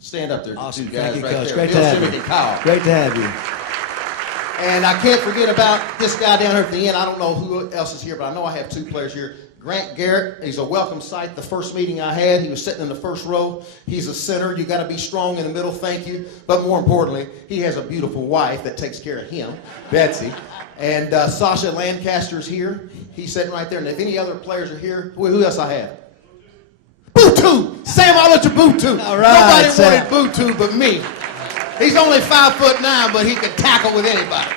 Stand up there, awesome. two guys Thank you, right Coach. there. Great Bill to have Simic you. and Kyle. Great to have you. And I can't forget about this guy down here at the end. I don't know who else is here, but I know I have two players here. Grant Garrett, he's a welcome sight. The first meeting I had, he was sitting in the first row. He's a center. You got to be strong in the middle. Thank you. But more importantly, he has a beautiful wife that takes care of him, Betsy. And Sasha Lancaster's here. He's sitting right there. And if any other players are here, who else I have? Boo-Too! Sam, I'll let you Boo-Too. All right, Nobody Sam. wanted Boo-Too but me. He's only 5'9", but he can tackle with anybody.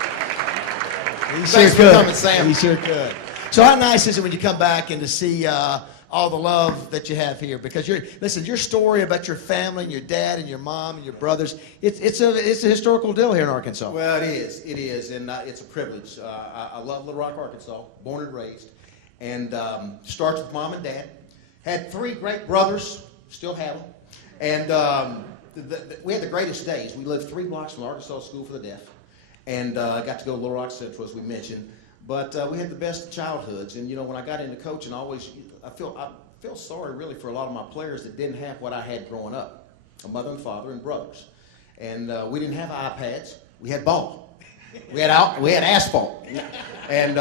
Thanks for coming, Sam. He sure could. So how nice is it when you come back and to see all the love that you have here? Because your story about your family and your dad and your mom and your brothers, it's a historical deal here in Arkansas. Well, it is, and it's a privilege. I love Little Rock, Arkansas, born and raised, and starts with mom and dad. Had 3 great brothers, still have them, and we had the greatest days. We lived 3 blocks from the Arkansas School for the Deaf, and got to go to Little Rock Central, as we mentioned. But we had the best childhoods, and when I got into coaching, I feel sorry really for a lot of my players that didn't have what I had growing up: a mother and father and brothers. And we didn't have iPads; we had ball. We had asphalt, and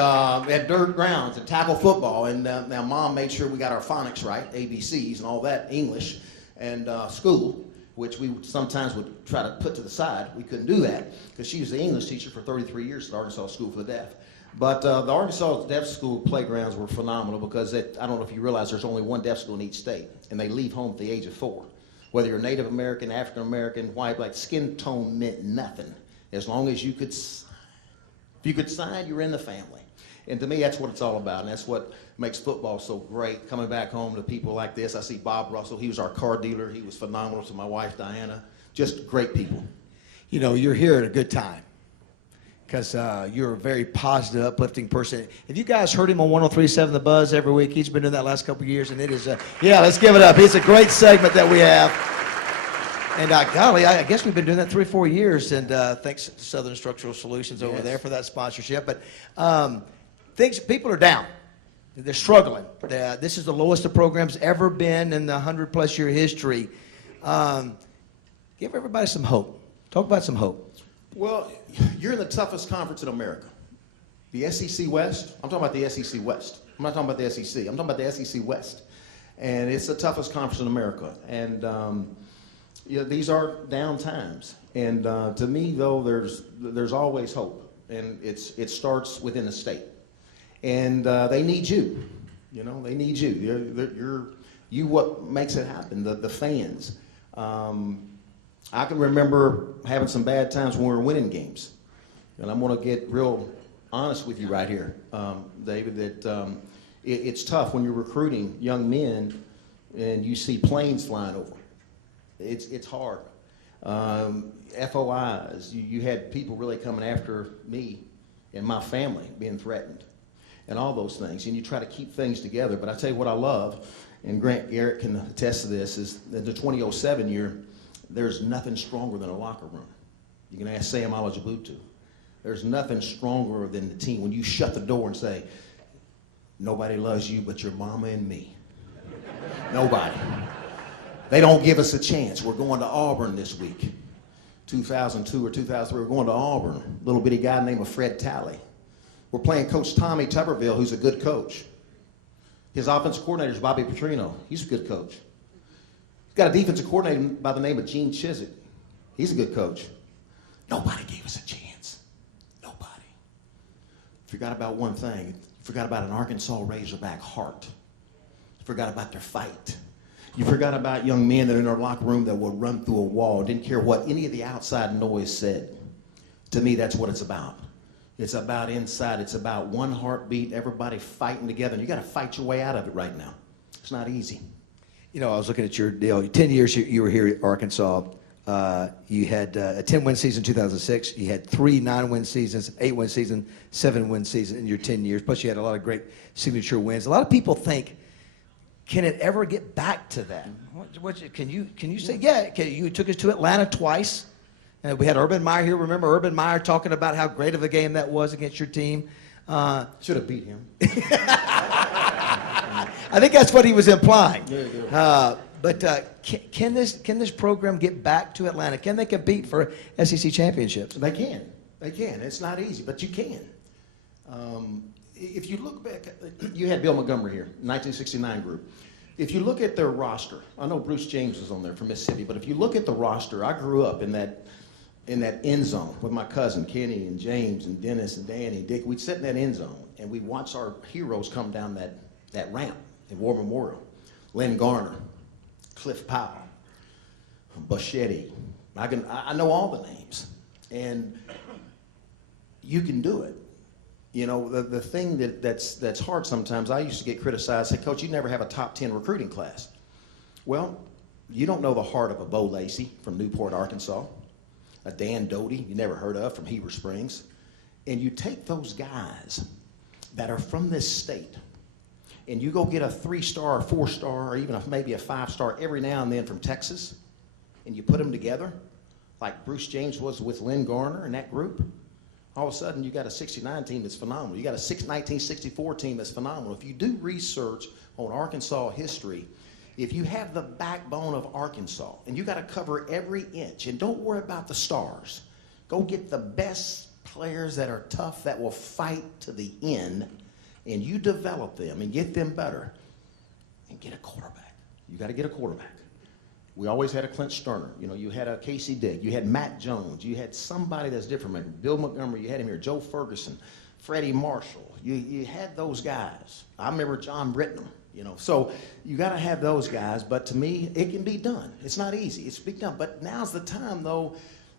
we had dirt grounds and tackle football. And now Mom made sure we got our phonics right, ABCs and all that, English, and school, which we sometimes would try to put to the side. We couldn't do that because she was the English teacher for 33 years at Arkansas School for the Deaf. But the Arkansas Deaf School playgrounds were phenomenal because I don't know if you realize there's only one deaf school in each state, and they leave home at the age of 4. Whether you're Native American, African American, white, black, skin tone meant nothing. As long as you could sign. If you could sign, you're in the family. And to me, that's what it's all about, and that's what makes football so great. Coming back home to people like this, I see Bob Russell. He was our car dealer. He was phenomenal to my wife, Diana. Just great people. You're here at a good time. Because you're a very positive, uplifting person. Have you guys heard him on 103.7 The Buzz every week? He's been doing that last couple of years, and it is, let's give it up. It's a great segment that we have. And golly, I guess we've been doing that 3 or 4 years, and thanks to Southern Structural Solutions over there for that sponsorship. But people are down. They're struggling. This is the lowest the program's ever been in the 100-plus year history. Give everybody some hope. Talk about some hope. Well, you're in the toughest conference in America. The SEC West, I'm talking about the SEC West. I'm not talking about the SEC. I'm talking about the SEC West. And it's the toughest conference in America. And these are down times. And to me, though, there's always hope. And it starts within the state. And they need you. They need you. You're what makes it happen, the fans. I can remember having some bad times when we were winning games. And I'm going to get real honest with you right here, David, that it's tough when you're recruiting young men and you see planes flying over. It's hard. FOIs, you had people really coming after me and my family being threatened and all those things. And you try to keep things together. But I tell you what I love, and Grant Garrett can attest to this, is that the 2007 year, there's nothing stronger than a locker room. You can ask Sam Alajabutu. There's nothing stronger than the team. When you shut the door and say, nobody loves you but your mama and me. Nobody. They don't give us a chance. We're going to Auburn this week. 2002 or 2003, we're going to Auburn. Little bitty guy named Fred Talley. We're playing Coach Tommy Tuberville, who's a good coach. His offensive coordinator is Bobby Petrino. He's a good coach. He's got a defensive coordinator by the name of Gene Chizik. He's a good coach. Nobody gave us a chance. Nobody. Forgot about one thing. Forgot about an Arkansas Razorback heart. Forgot about their fight. You forgot about young men that are in our locker room that will run through a wall. Didn't care what any of the outside noise said. To me, that's what it's about. It's about inside. It's about one heartbeat, everybody fighting together. And you got to fight your way out of it right now. It's not easy. I was looking at your deal. 10 years you were here at Arkansas. You had a 10-win season in 2006. You had 3 9-win seasons, 8-win season, 7-win season in your 10 years. Plus, you had a lot of great signature wins. A lot of people think, can it ever get back to that? Can you say, you took us to Atlanta twice. And we had Urban Meyer here. Remember Urban Meyer talking about how great of a game that was against your team? Should have beat him. I think that's what he was implying. But can this program get back to Atlanta? Can they compete for SEC championships? They can. They can. It's not easy, but you can. If you look back, you had Bill Montgomery here, 1969 group. If you look at their roster, I know Bruce James was on there from Mississippi, but if you look at the roster, I grew up in that end zone with my cousin Kenny and James and Dennis and Danny and Dick. We'd sit in that end zone and we'd watch our heroes come down that ramp in War Memorial. Lynn Garner, Cliff Powell, Buschetti. I know all the names, and you can do it. You know, the thing that's hard sometimes, I used to get criticized, say, Coach, you never have a top 10 recruiting class. Well, you don't know the heart of a Bo Lacey from Newport, Arkansas, a Dan Doty you never heard of from Heber Springs, and you take those guys that are from this state, and you go get a 3-star or 4-star or even maybe a 5-star every now and then from Texas, and you put them together, like Bruce James was with Lynn Garner and that group, all of a sudden you got a 69 team that's phenomenal. You got a 1964 team that's phenomenal. If you do research on Arkansas history, if you have the backbone of Arkansas, and you got to cover every inch, and don't worry about the stars. Go get the best players that are tough, that will fight to the end, and you develop them and get them better, and get a quarterback. You got to get a quarterback. We always had a Clint Sterner. You know, you had a Casey Dick. You had Matt Jones. You had somebody that's different. Like Bill Montgomery, you had him here. Joe Ferguson, Freddie Marshall. You had those guys. I remember John Britton. You know, so you got to have those guys. But to me, it can be done. It's not easy. It's big done. But now's the time, though,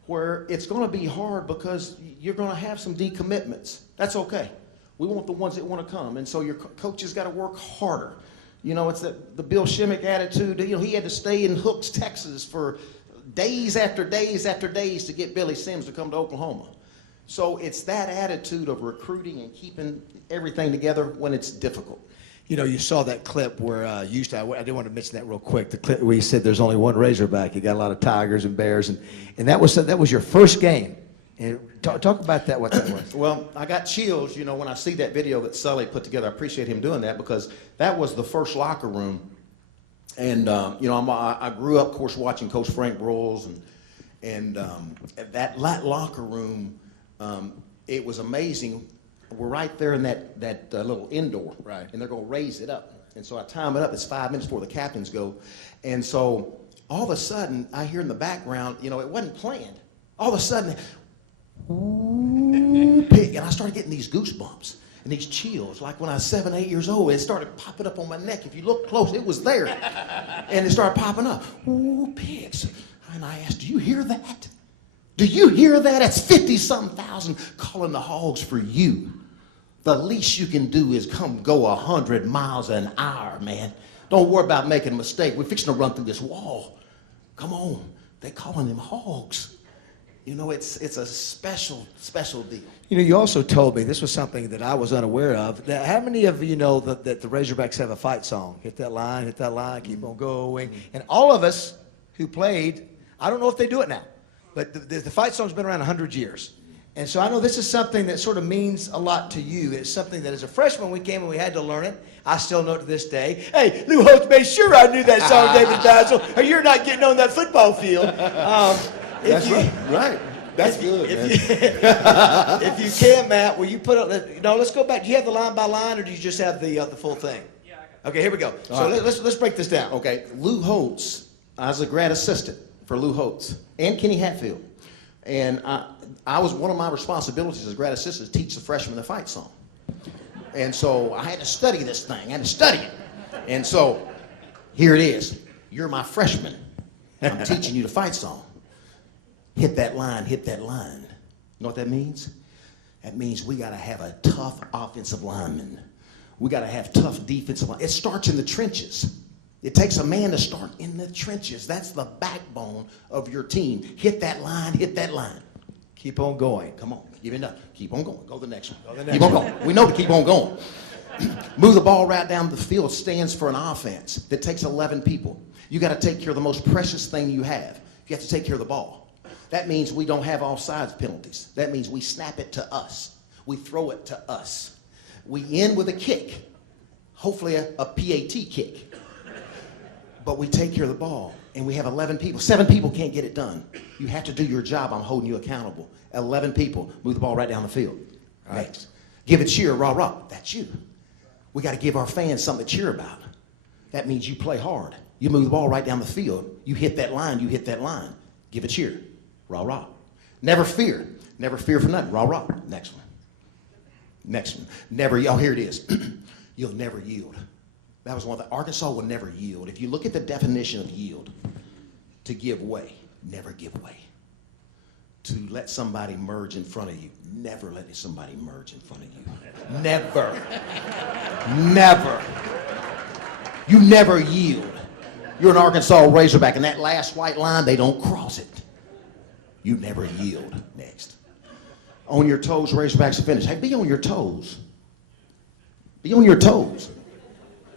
where it's going to be hard because you're going to have some decommitments. That's okay. We want the ones that want to come. And so your coaches got to work harder. You know, it's the Bill Shimmick attitude. You know, he had to stay in Hooks, Texas for days after days after days to get Billy Sims to come to Oklahoma. So it's that attitude of recruiting and keeping everything together when it's difficult. You know, you saw that clip where I did want to mention that real quick. The clip where you said there's only one Razorback. You got a lot of Tigers and Bears, and that was your first game. And talk about that, what that was. Well, I got chills, you know, when I see that video that Sully put together. I appreciate him doing that because that was the first locker room. And, you know, I grew up, of course, watching Coach Frank Broyles. And that locker room, it was amazing. We're right there in that little indoor. Right. And they're going to raise it up. And so I time it up. It's 5 minutes before the captains go. And so all of a sudden, I hear in the background, you know, it wasn't planned. All of a sudden, ooh, pig. And I started getting these goosebumps and these chills. Like when I was 7, 8 years old, it started popping up on my neck. If you look close, it was there. And it started popping up. Ooh, pigs. And I asked, do you hear that? Do you hear that? That's 50-something thousand calling the Hogs for you. The least you can do is go 100 miles an hour, man. Don't worry about making a mistake. We're fixing to run through this wall. Come on. They calling them Hogs. You know, it's a special deal. You know, you also told me, this was something that I was unaware of, that how many of you know that the Razorbacks have a fight song? Hit that line, keep on going. And all of us who played, I don't know if they do it now, but the fight song's been around 100 years. And so I know this is something that sort of means a lot to you. It's something that as a freshman we came and we had to learn it. I still know it to this day. Hey, Lou Holtz made sure I knew that song, David Basil, or you're not getting on that football field. That's right. That's good, man. If you can, Matt, will you put up? No, let's go back. Do you have the line by line, or do you just have the full thing? Yeah. Okay, here we go. So let's break this down. Okay, Lou Holtz. I was a grad assistant for Lou Holtz and Kenny Hatfield, and I was one of my responsibilities as a grad assistant to teach the freshmen the fight song. And so I had to study this thing. I had to study it. And so here it is. You're my freshman. I'm teaching you the fight song. Hit that line, hit that line. You know what that means? That means we got to have a tough offensive lineman. We got to have tough defensive linemen. It starts in the trenches. It takes a man to start in the trenches. That's the backbone of your team. Hit that line, hit that line. Keep on going. Come on, give it up. Keep on going. Go to the next one. Go to the next keep on one. going. We know to keep on going. Move the ball right down the field stands for an offense that takes 11 people. You got to take care of the most precious thing you have. You have to take care of the ball. That means we don't have offsides penalties. That means we snap it to us. We throw it to us. We end with a kick, hopefully a PAT kick. but we take care of the ball, and we have 11 people. 7 people can't get it done. You have to do your job. I'm holding you accountable. 11 people move the ball right down the field. Right. Next. Give a cheer, rah, rah. That's you. We got to give our fans something to cheer about. That means you play hard. You move the ball right down the field. You hit that line, you hit that line. Give a cheer, rah, rah. Never fear. Never fear for nothing, rah, rah. Next one. Next one. Never, oh, here it is. You'll never yield. That was one of the, Arkansas will never yield. If you look at the definition of yield, to give way, never give way. To let somebody merge in front of you, never let somebody merge in front of you. Never. Never. You never yield. You're an Arkansas Razorback, and that last white line, they don't cross it. You never yield. Next. On your toes, Razorbacks finish. Hey, be on your toes. Be on your toes.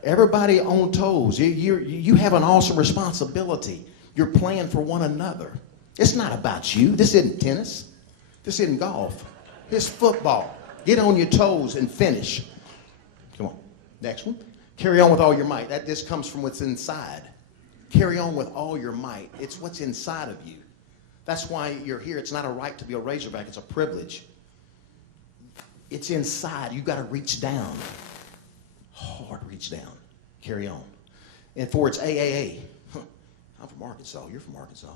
Everybody on toes. You have an awesome responsibility. You're playing for one another. It's not about you. This isn't tennis. This isn't golf. It's football. Get on your toes and finish. Come on. Next one. Carry on with all your might. This comes from what's inside. Carry on with all your might. It's what's inside of you. That's why you're here. It's not a right to be a Razorback. It's a privilege. It's inside. You've got to reach down. Hard reach down. Carry on. And for it's AAA. I'm from Arkansas. You're from Arkansas.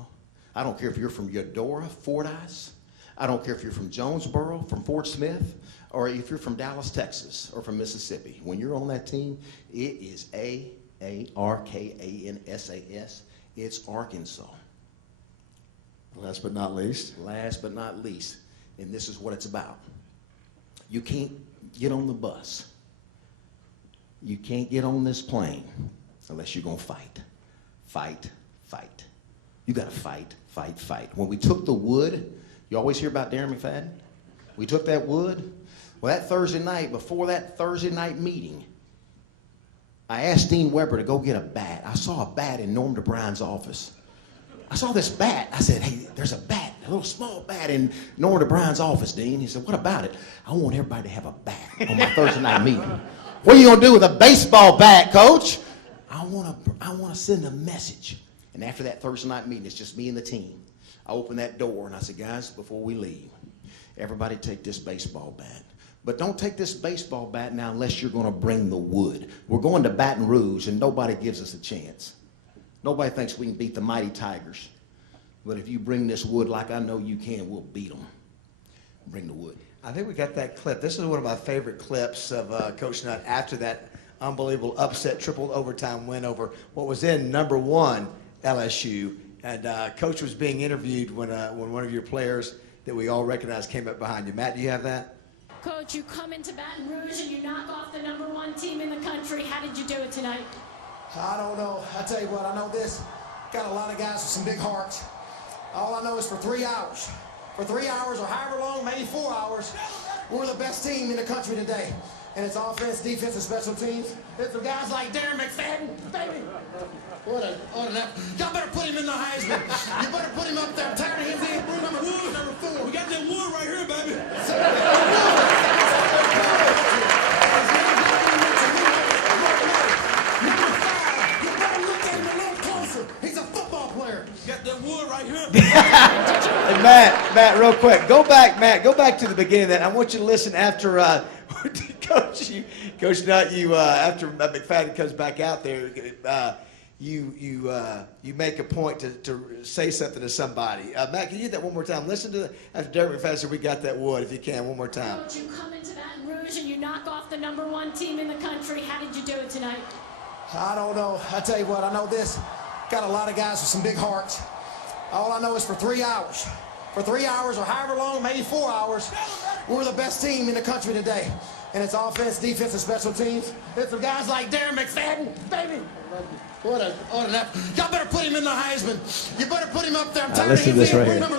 I don't care if you're from Eudora, Fordyce. I don't care if you're from Jonesboro, from Fort Smith, or if you're from Dallas, Texas, or from Mississippi. When you're on that team, it is AARKANSAS. It's Arkansas. Last but not least. Last but not least. And this is what it's about. You can't get on the bus. You can't get on this plane unless you're going to fight. Fight, fight. You got to fight, fight, fight. When we took the wood, you always hear about Darren McFadden? We took that wood. Well, that Thursday night, before that Thursday night meeting, I asked Dean Weber to go get a bat. I saw a bat in Norm DeBrine's office. I saw this bat. I said, hey, there's a bat, a little small bat in Norm DeBrine's office, Dean. He said, what about it? I want everybody to have a bat on my Thursday night meeting. What are you going to do with a baseball bat, Coach? I want to send a message. And after that Thursday night meeting, it's just me and the team. I opened that door and I said, guys, before we leave, everybody take this baseball bat. But don't take this baseball bat now unless you're going to bring the wood. We're going to Baton Rouge and nobody gives us a chance. Nobody thinks we can beat the mighty Tigers. But if you bring this wood like I know you can, we'll beat them. Bring the wood. I think we got that clip. This is one of my favorite clips of Coach Nutt after that unbelievable upset triple overtime win over what was then #1 LSU. And Coach was being interviewed when one of your players that we all recognize came up behind you. Matt, do you have that? Coach, you come into Baton Rouge and you knock off the #1 team in the country. How did you do it tonight? I don't know. I tell you what, I know this. Got a lot of guys with some big hearts. All I know is for 3 hours. For 3 hours or however long, maybe 4 hours, we're the best team in the country today. And it's offense, defense, and special teams. It's for guys like Darren McFadden, baby. What an y'all better put him in the Heisman. You better put him up there. I'm tired of him being number 4. We got that wood right here, baby. You better look at him a little closer. He's a football player. Got that wood right here. Hey, Matt, real quick. Go back to the beginning of that. I want you to listen after Coach Nutt, after McFadden comes back out there, you make a point to say something to somebody. Matt, can you do that one more time? Listen to after Derek McFadden said, we got that wood, if you can, one more time. Coach, you come into Baton Rouge and you knock off the #1 team in the country. How did you do it tonight? I don't know. I tell you what, I know this. Got a lot of guys with some big hearts. All I know is for 3 hours. For 3 hours or however long, maybe 4 hours, we're the best team in the country today. And it's offense, defense, and special teams. It's for guys like Darren McFadden, baby. What an y'all better put him in the Heisman. You better put him up there. I'm tired of listen him to this being right here. number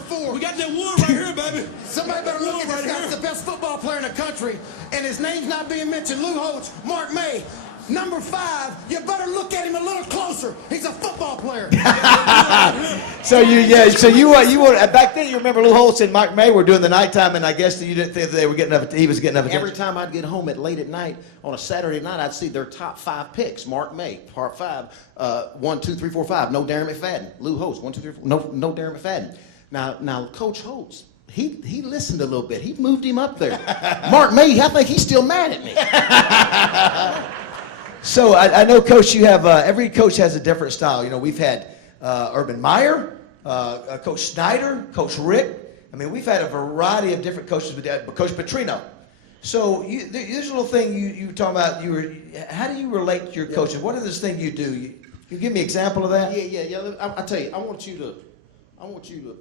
4. We got that wood right here, baby. Somebody better look at this guy. He's the best football player in the country. And his name's not being mentioned. Lou Holtz, Mark May. Number 5, you better look at him a little closer. He's a football player. So you were back then. You remember Lou Holtz and Mike May were doing the nighttime, and I guess you didn't think that they were getting enough. He was getting enough attention. Every time I'd get home late at night on a Saturday night, I'd see their top 5 picks. Mark May, part 5, 1, 2, 3, 4, 5. No Darren McFadden. Lou Holtz, 1, 2, 3, 4. No Darren McFadden. Now Coach Holtz, he listened a little bit. He moved him up there. Mark May, I think he's still mad at me. So I know, Coach, you have every coach has a different style. You know, we've had Urban Meyer, Coach Snyder, Coach Rick. I mean, we've had a variety of different coaches. Coach Petrino. So there's a little thing you talking about. How do you relate to your coaches? What is this thing you do? You give me an example of that? Yeah. I tell you, I want you to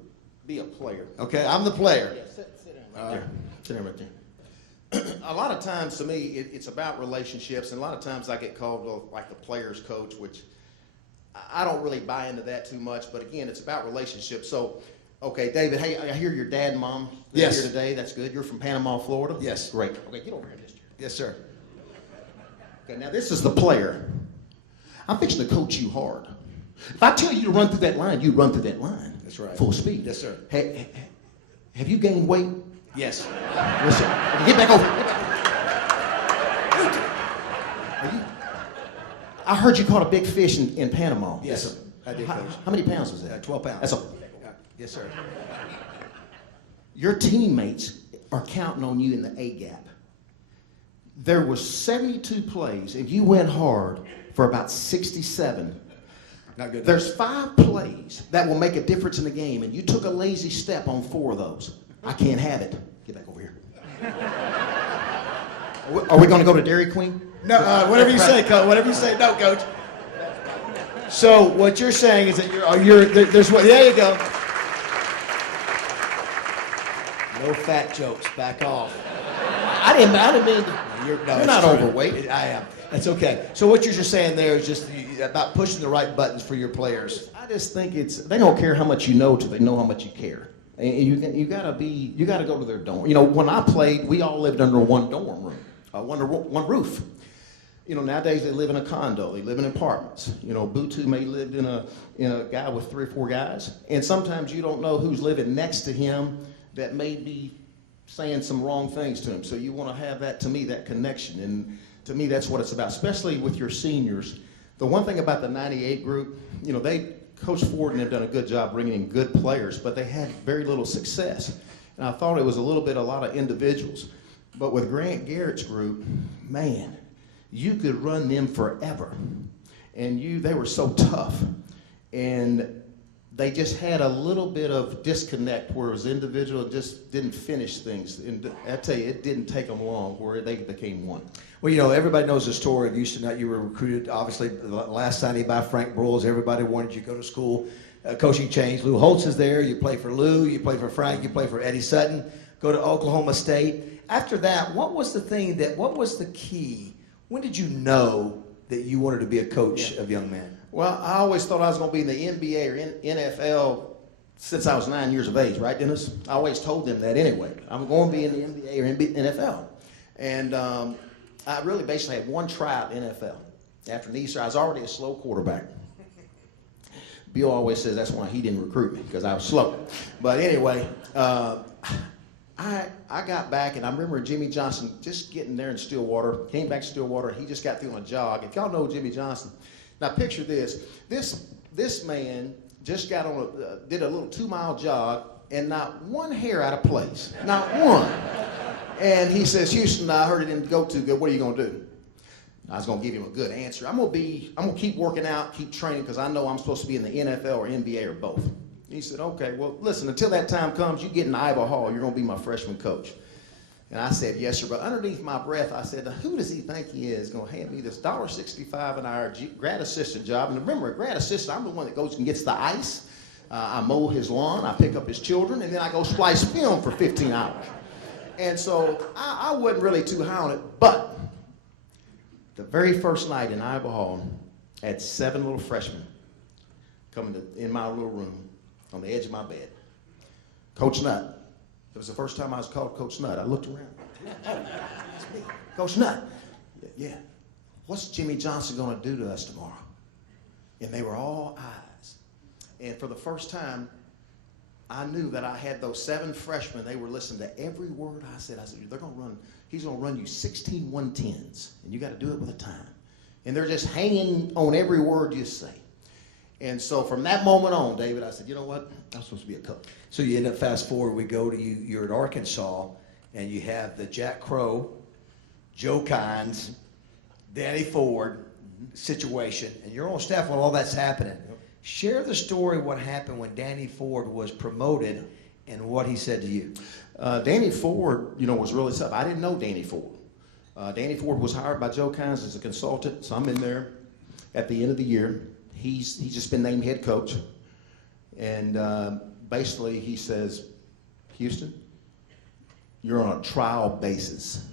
be a player. Okay, I'm the player. Yeah, sit down right there. Sit down right there. A lot of times to me, it's about relationships, and a lot of times I get called like the player's coach, which I don't really buy into that too much. But again, it's about relationships. So, okay, David, hey, I hear your dad and mom are here today. That's good. You're from Panama, Florida? Yes. Great. Okay, get over here in this chair. Yes, sir. Okay, now this is the player. I'm fixing to coach you hard. If I tell you to run through that line, you run through that line. That's right. Full speed. Yes, sir. Hey, have you gained weight? Yes. Yes, sir. Okay, get back over. I heard you caught a big fish in Panama. Yes, I did, Coach. How many pounds was that? 12 pounds. That's a. Yes, sir. Your teammates are counting on you in the A gap. There was 72 plays, and you went hard for about 67. Not good. There's 5 plays that will make a difference in the game, and you took a lazy step on 4 of those. I can't have it. Get back over here. Are we going to go to Dairy Queen? No, whatever you say, Coach. Whatever you say. No, Coach. So what you're saying is that there's what? There you go. No fat jokes. Back off. I didn't mean to. You're You're not true. overweight. I am. That's okay. So what you're just saying there is just about pushing the right buttons for your players. I just think they don't care how much you know till they know how much you care. And you gotta go to their dorm. You know, when I played, we all lived under one dorm room, one roof. You know, nowadays they live in a condo, they live in apartments. You know, Butu may live in a guy with 3 or 4 guys, and sometimes you don't know who's living next to him that may be saying some wrong things to him. So you want to have that connection, and to me that's what it's about, especially with your seniors. The one thing about the '98 group, you know, Coach Ford and have done a good job bringing in good players, but they had very little success. And I thought it was a lot of individuals. But with Grant Garrett's group, man, you could run them forever. And they were so tough. And they just had a little bit of disconnect where it was individual, just didn't finish things. And I tell you, it didn't take them long where they became one. Well, you know, everybody knows the story of Houston Nutt. You were recruited, obviously, the last signing by Frank Broyles. Everybody wanted you to go to school. Coaching changed. Lou Holtz is there. You play for Lou. You play for Frank. You play for Eddie Sutton. Go to Oklahoma State. After that, what was the key? When did you know that you wanted to be a coach of young men? Well, I always thought I was going to be in the NBA or NFL since I was 9 years of age, right, Dennis? I always told them that anyway. I'm going to be in the NBA or NFL. And I really basically had one tryout in NFL. After knee surgery, I was already a slow quarterback. Bill always says that's why he didn't recruit me, because I was slow. But anyway, I got back, and I remember Jimmy Johnson just getting there in Stillwater, came back to Stillwater, he just got through on a jog. If y'all know Jimmy Johnson, now picture this. This man just got on did a little 2-mile jog, and not one hair out of place. Not one. And he says, Houston, I heard it didn't go too good. What are you going to do? I was going to give him a good answer. I'm going to keep working out, keep training, because I know I'm supposed to be in the NFL or NBA or both. He said, okay, well, listen, until that time comes, you get in Ivor Hall. You're going to be my freshman coach. And I said, yes, sir. But underneath my breath, I said, who does he think he is going to hand me this $1.65 an hour grad assistant job? And remember, a grad assistant, I'm the one that goes and gets the ice. I mow his lawn. I pick up his children. And then I go splice film for 15 hours. And so I wasn't really too high on it. But the very first night in Ivor Hall, I had 7 little freshmen coming in my little room on the edge of my bed. Coach Nutt. It was the first time I was called Coach Nutt. I looked around. Oh, that's me. Coach Nutt. Yeah. what's Jimmy Johnson going to do to us tomorrow? And they were all eyes. And for the first time, I knew that I had those 7 freshmen. They were listening to every word I said. I said, he's going to run you 16 110s, and you got to do it with a time. And they're just hanging on every word you say. And so from that moment on, David, I said, you know what? I'm supposed to be a coach. So you end up fast forward, we go to you, you're at Arkansas, and you have the Jack Crow, Joe Kynes, Danny Ford situation, and you're on staff while all that's happening. Yep. Share the story what happened when Danny Ford was promoted and what he said to you. Danny Ford, was really tough. I didn't know Danny Ford. Danny Ford was hired by Joe Kynes as a consultant, so I'm in there at the end of the year. He's just been named head coach. And basically he says, Houston, you're on a trial basis.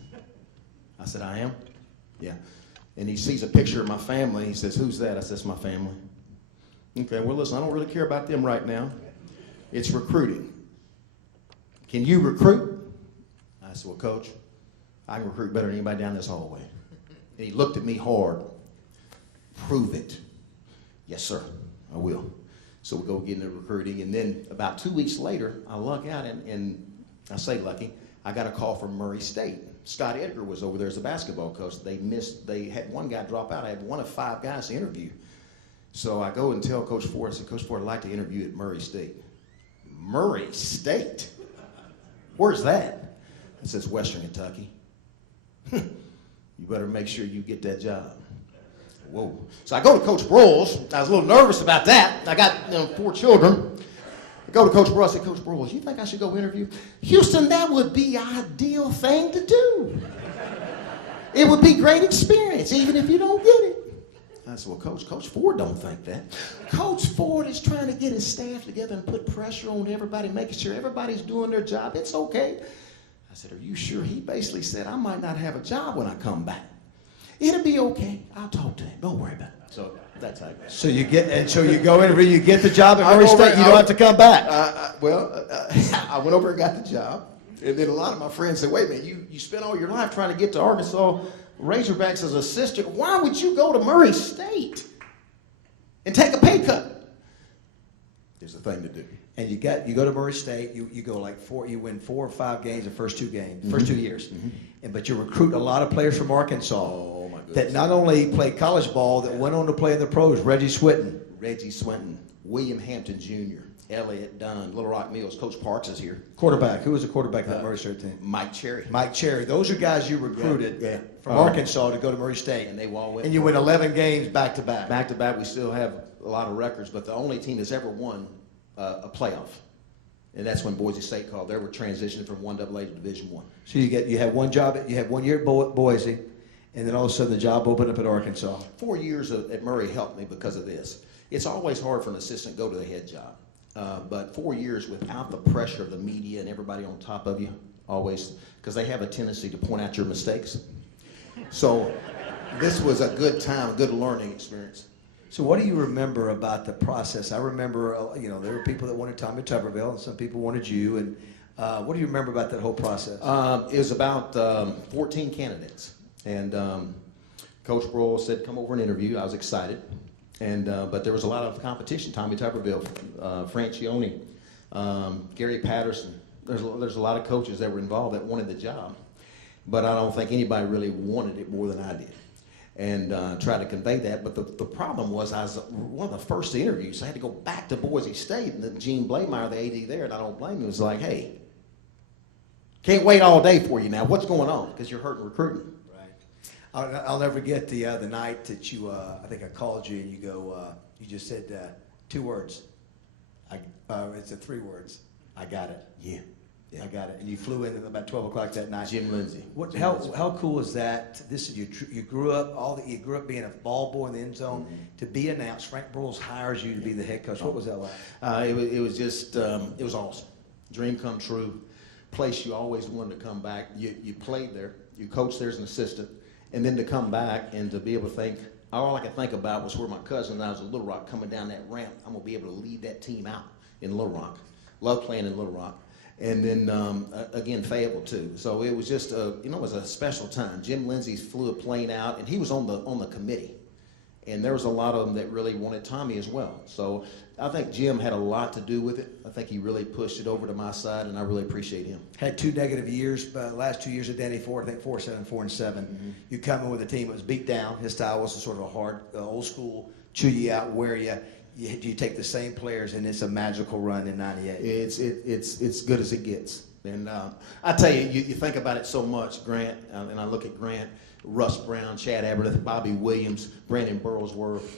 I said, I am? Yeah. And he sees a picture of my family. He says, who's that? I said, it's my family. Okay, well, listen, I don't really care about them right now. It's recruiting. Can you recruit? I said, well, Coach, I can recruit better than anybody down this hallway. And he looked at me hard. Prove it. Yes, sir, I will. So we go get into recruiting, and then about 2 weeks later, I luck out, and I say lucky, I got a call from Murray State. Scott Edgar was over there as a basketball coach. They had one guy drop out. I had one of 5 guys to interview. So I go and tell Coach Ford, I said, Coach Ford, I'd like to interview you at Murray State. Murray State? Where's that? It says Western Kentucky. You better make sure you get that job. Whoa. So I go to Coach Broyles. I was a little nervous about that. I got 4 children. I go to Coach Broyles. I say, Coach Broyles, you think I should go interview? Houston, that would be an ideal thing to do. It would be great experience, even if you don't get it. I said, well, Coach Ford don't think that. Coach Ford is trying to get his staff together and put pressure on everybody, making sure everybody's doing their job. It's okay. I said, are you sure? He basically said, I might not have a job when I come back. It'll be okay. I'll talk to him. Don't worry about it. So that's how it goes. So you go interview, you get the job at Murray State, you don't have to come back. I went over and got the job. And then a lot of my friends said, wait a minute, you spent all your life trying to get to Arkansas Razorbacks as an assistant. Why would you go to Murray State and take a pay cut? There's a thing to do. And you go to Murray State, you go like you win 4 or 5 games the first 2 games, first 2 years. But you recruit a lot of players from Arkansas that not only played college ball, that went on to play in the pros. Reggie Swinton, William Hampton Jr., Elliott Dunn, Little Rock Mills. Coach Parks is here. Quarterback. Who was the quarterback of that Murray State team? Mike Cherry. Those are guys you recruited from Arkansas to go to Murray State. And they all went. And you win 11 games back to back. Back to back. We still have a lot of records, but the only team that's ever won a playoff. And that's when Boise State called. They were transitioning from 1AA to Division I. So you have one job. You have 1 year at Boise, and then all of a sudden the job opened up at Arkansas. 4 years at Murray helped me because of this. It's always hard for an assistant to go to the head job. But 4 years without the pressure of the media and everybody on top of you, always, because they have a tendency to point out your mistakes. So this was a good time, a good learning experience. So what do you remember about the process? I remember, there were people that wanted Tommy Tuberville, and some people wanted you. And what do you remember about that whole process? It was about 14 candidates. And Coach Broyles said, come over and interview. I was excited. And but there was a lot of competition. Tommy Tuberville, Francione, Gary Patterson. There's a lot of coaches that were involved that wanted the job. But I don't think anybody really wanted it more than I did. And try to convey that. But the problem was I was one of the first interviews. So I had to go back to Boise State. And then Gene Blameyer, the AD there, and I don't blame him, was like, hey, can't wait all day for you now. What's going on? Because you're hurting recruiting. Right. I'll never forget the night that you, I think I called you and you go, you just said 2 words. It's 3 words. I got it. Yeah. I got it. And you flew in at about 12 o'clock that night. Jim Lindsay. How cool is that? You grew up being a ball boy in the end zone. To be announced, Frank Broyles hires you to be the head coach. What was that like? It was just it was awesome. Dream come true. Place you always wanted to come back. You played there. You coached there as an assistant, and then to come back and to be able to think. All I could think about was where my cousin and I was in Little Rock coming down that ramp. I'm gonna be able to lead that team out in Little Rock. Love playing in Little Rock. And then, again, Fayetteville, too. So it was just, it was a special time. Jim Lindsay flew a plane out, and he was on the committee. And there was a lot of them that really wanted Tommy as well. So I think Jim had a lot to do with it. I think he really pushed it over to my side, and I really appreciate him. Had 2 negative years, but last 2 years at Danny Ford, I think 4-7, 4-7. You come in with a team that was beat down. His style was sort of a hard, old school, chew you out, wear you. You take the same players, and it's a magical run in '98. It's good as it gets. And I tell you, you think about it so much, Grant, and I look at Grant, Russ Brown, Chad Aberlith, Bobby Williams, Brandon Burlsworth.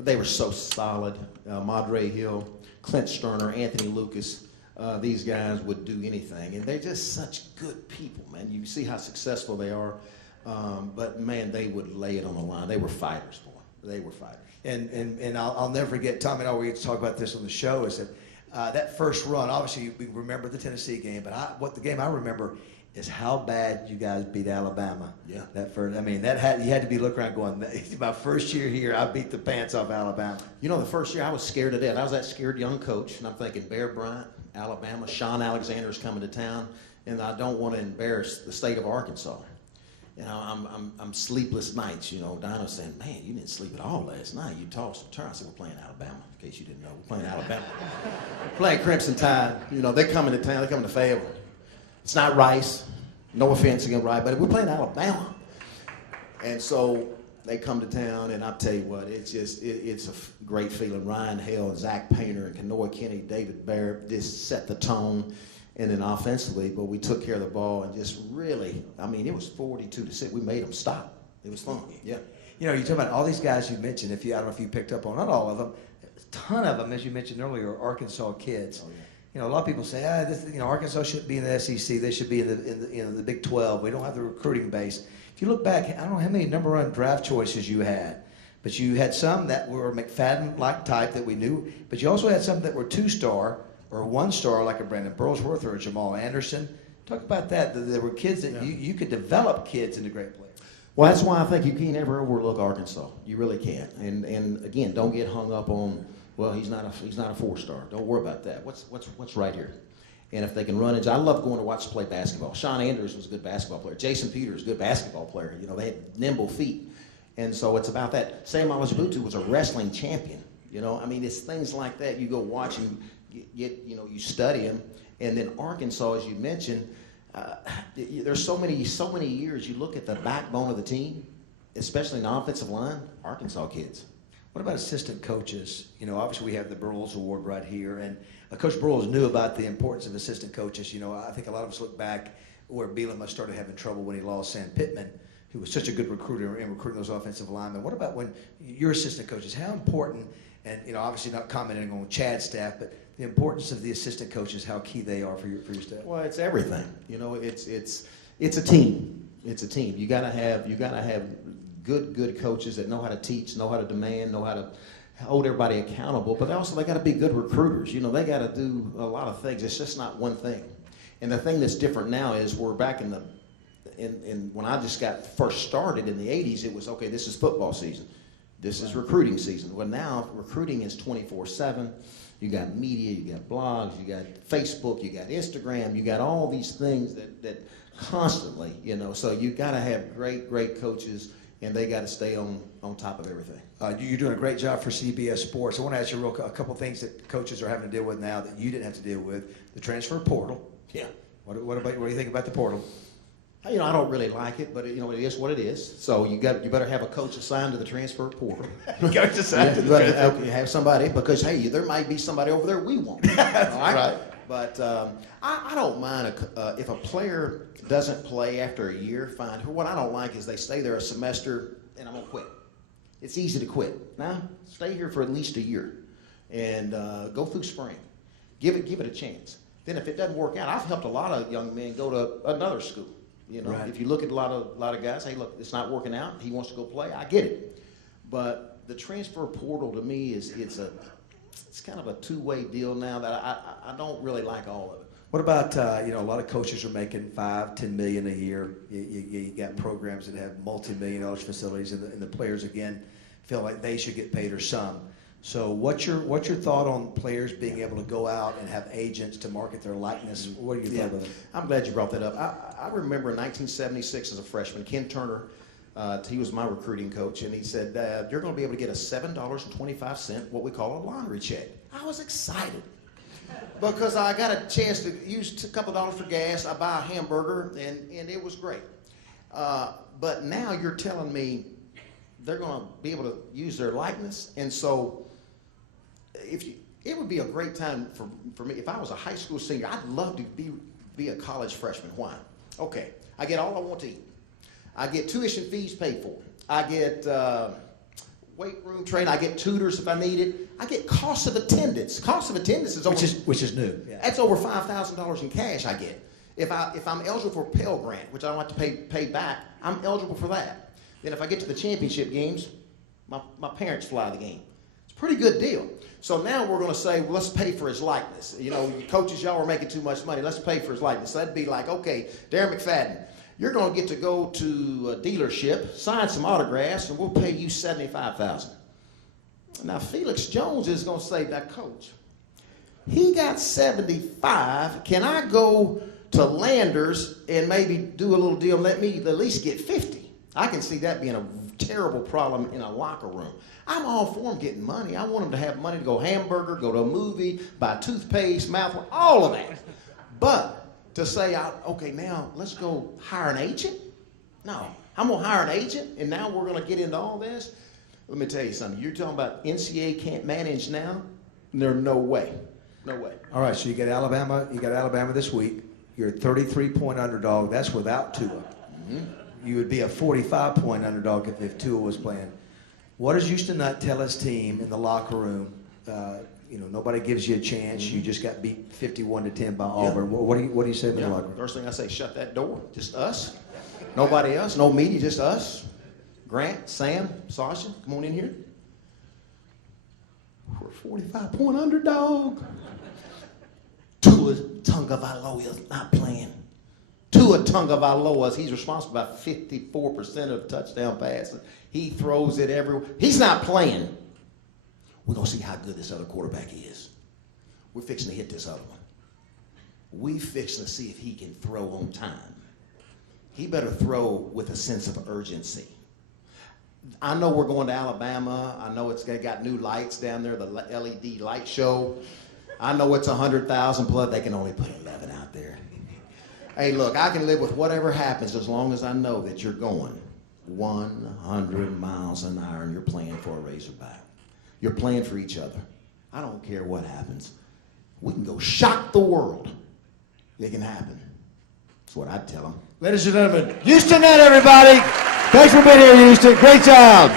They were so solid. Madre Hill, Clint Sterner, Anthony Lucas. These guys would do anything. And they're just such good people, man. You see how successful they are. But, man, they would lay it on the line. They were fighters, boy. They were fighters. And I'll never forget, Tommy and I, we get to talk about this on the show, is that that first run, obviously we remember the Tennessee game, but what the game I remember is how bad you guys beat Alabama. Yeah. That first, I mean, you had to be looking around going, my first year here, I beat the pants off Alabama. You know, the first year I was scared to death. I was that scared young coach, and I'm thinking Bear Bryant, Alabama, Sean Alexander's coming to town, and I don't want to embarrass the state of Arkansas. You know, I'm sleepless nights. You know, Dinah's saying, "Man, you didn't sleep at all last night. You tossed and turned." I said, "We're playing Alabama." In case you didn't know, we're playing Alabama. We're playing Crimson Tide. You know, they're coming to town. They're coming to Fayetteville. It's not Rice. No offense against Rice, but we're playing Alabama. And so they come to town, and I tell you what, it's a great feeling. Ryan Hale, Zach Painter, and Kanoy Kenny, David Barrett just set the tone. And then offensively, but we took care of the ball and just really, I mean, it was 42-6. We made them stop. It was fun. Yeah. You know, you talk about all these guys you mentioned. I don't know if you picked up on, not all of them, a ton of them, as you mentioned earlier, are Arkansas kids. Oh, yeah. You know, a lot of people say, Arkansas shouldn't be in the SEC. They should be in the Big 12. We don't have the recruiting base. If you look back, I don't know how many number one draft choices you had, but you had some that were McFadden-like type that we knew, but you also had some that were 2-star or 1-star like a Brandon Burlsworth or a Jamal Anderson. Talk about that. There were kids that you could develop kids into great players. Well, that's why I think you can't ever overlook Arkansas. You really can't. And again, don't get hung up on, well, he's not a 4-star. Don't worry about that. What's right here? And if they can run it, I love going to watch play basketball. Sean Anders was a good basketball player. Jason Peters, a good basketball player. You know, they had nimble feet. And so it's about that. Sam Alazubutu was a wrestling champion. You know, I mean, it's things like that. You go watch and you study them. And then Arkansas, as you mentioned, there's so many years you look at the backbone of the team, especially in the offensive line, Arkansas kids. What about assistant coaches? You know, obviously we have the Burles Award right here, and Coach Burles knew about the importance of assistant coaches. You know, I think a lot of us look back where Bielema started having trouble when he lost Sam Pittman, who was such a good recruiter in recruiting those offensive linemen. What about when your assistant coaches? How important, and you know, obviously not commenting on Chad's staff, but the importance of the assistant coaches, how key they are for your staff. Well, it's everything. You know, it's a team. It's a team. You gotta have good coaches that know how to teach, know how to demand, know how to hold everybody accountable. But they got to be good recruiters. You know, they got to do a lot of things. It's just not one thing. And the thing that's different now is we're back in when I just got first started in the 80s. It was okay. This is football season. This is recruiting season. Well, now recruiting is 24/7. You got media, you got blogs, you got Facebook, you got Instagram, you got all these things that constantly, you know. So you got to have great coaches, and they got to stay on top of everything. You're doing a great job for CBS Sports. I want to ask you a couple things that coaches are having to deal with now that you didn't have to deal with. The transfer portal. Yeah. What do you think about the portal? You know, I don't really like it, but you know, it is what it is. So you better have a coach assigned to the transfer portal. Coach assigned to the transfer portal. Have somebody, because hey, there might be somebody over there we want. That's right. But I don't mind if a player doesn't play after a year, fine. What I don't like is they stay there a semester and I'm gonna quit. It's easy to quit. Now stay here for at least a year and go through spring. Give it a chance. Then if it doesn't work out, I've helped a lot of young men go to another school. You know, right. If you look at a lot of guys, hey, look, it's not working out. He wants to go play. I get it, but the transfer portal to me it's kind of a two-way deal now that I don't really like all of it. What about a lot of coaches are making $5-10 million a year. You got programs that have multi-million-dollar facilities, and the players again feel like they should get paid or some. So what's your thought on players being able to go out and have agents to market their likeness? What are your thoughts about that? I'm glad you brought that up. I remember in 1976 as a freshman, Ken Turner, he was my recruiting coach, and he said, you're going to be able to get a $7.25, what we call a laundry check. I was excited because I got a chance to use a couple of dollars for gas. I buy a hamburger, and it was great. But now you're telling me they're going to be able to use their likeness, and so it would be a great time for me. If I was a high school senior, I'd love to be a college freshman. Why? Okay, I get all I want to eat. I get tuition fees paid for. I get weight room training. I get tutors if I need it. I get cost of attendance. Cost of attendance is over, which is new. Yeah. That's over $5,000 in cash I get. If I'm eligible for a Pell Grant, which I don't have to pay back, I'm eligible for that. Then if I get to the championship games, my parents fly the game. It's a pretty good deal. So now we're going to say, well, let's pay for his likeness. You know, coaches, y'all are making too much money. Let's pay for his likeness. So that'd be like, okay, Darren McFadden, you're going to get to go to a dealership, sign some autographs, and we'll pay you $75,000. Now Felix Jones is going to say, that coach, he got 75. Can I go to Landers and maybe do a little deal? Let me at least get 50. I can see that being a terrible problem in a locker room. I'm all for them getting money. I want them to have money to go hamburger, go to a movie, buy toothpaste, mouthwash, all of that. But to say, okay, now let's go hire an agent? No, I'm going to hire an agent, and now we're going to get into all this? Let me tell you something. You're talking about NCAA can't manage now? There's no way. No way. All right, so you got Alabama. You got Alabama this week. You're a 33-point underdog. That's without Tua. Mm-hmm. You would be a 45-point underdog if Tua was playing. What does Houston Nutt tell his team in the locker room? Nobody gives you a chance. Mm-hmm. You just got beat 51-10 by Auburn. Yeah. What do you say in the locker room? First thing I say, shut that door. Just us. Nobody else. No media. Just us. Grant, Sam, Sasha, come on in here. We're a 45-point underdog. Tua Tagovailoa's not playing. Tua Tagovailoa, he's responsible for about 54% of touchdown passes. He throws it everywhere. He's not playing. We're going to see how good this other quarterback is. We're fixing to hit this other one. We fixing to see if he can throw on time. He better throw with a sense of urgency. I know we're going to Alabama. I know it's got new lights down there, the LED light show. I know it's 100,000 plus. They can only put 11 out there. Hey, look, I can live with whatever happens as long as I know that you're going 100 miles an hour and you're playing for a Razorback. You're playing for each other. I don't care what happens. We can go shock the world. It can happen. That's what I'd tell them. Ladies and gentlemen, Houston Nutt, everybody. Thanks for being here, Houston. Great job.